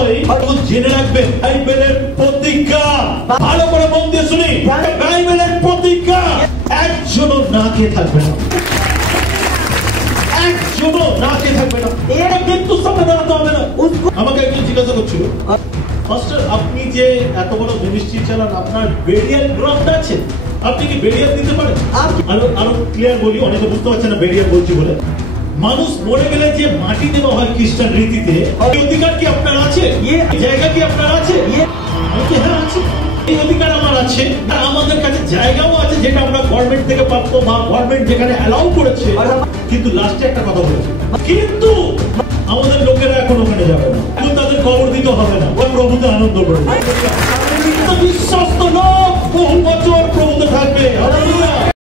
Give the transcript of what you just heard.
হয় জেনে রাখবেন বাইবেলের প্রতিজ্ঞা ভালো করে মন দিয়ে শুনি বাইবেলের প্রতিজ্ঞা একজনও না খেয়ে থাকবে না একজনও না খেয়ে থাকবে না এটা মৃত্যুর সাথে দাঁড়াতে হবে না আমাকে একজন জিজ্ঞাসা করছিল মাস্টার আপনি যে এত বড় মিনিস্ট্রি চালান আপনার বেরিয়াল গ্রাউন্ড আছে আপনি কি বেরিয়াল দিতে পারেন আরো ক্লিয়ার বলি অনেকে বুঝতে পারছে না বেরিয়াল বলছি বলে মানুষ মরে গেলে যে মাটি দেওয়া হয় খ্রিস্টান রীতিতে এই অধিকার কি আপনার আছে জায়গা কি আপনার আছে হ্যাঁ আছে এই অধিকার আমার আছে আমাদের কাছে জায়গাও আছে যেটা আমরা গভর্নমেন্ট থেকে প্রাপ্ত বা গভর্নমেন্ট যেখানে অ্যালাউ করেছে কিন্তু লাস্টে একটা কথা বলেছে কিন্তু আমাদের লোকেরা এখন ওখানে যাবে না কিন্তু তাদের কবর দিতে হবে না ওই প্রভুতে আনন্দ করবে বিশ্বস্ত লোক বহু বছর প্রভুতে থাকবে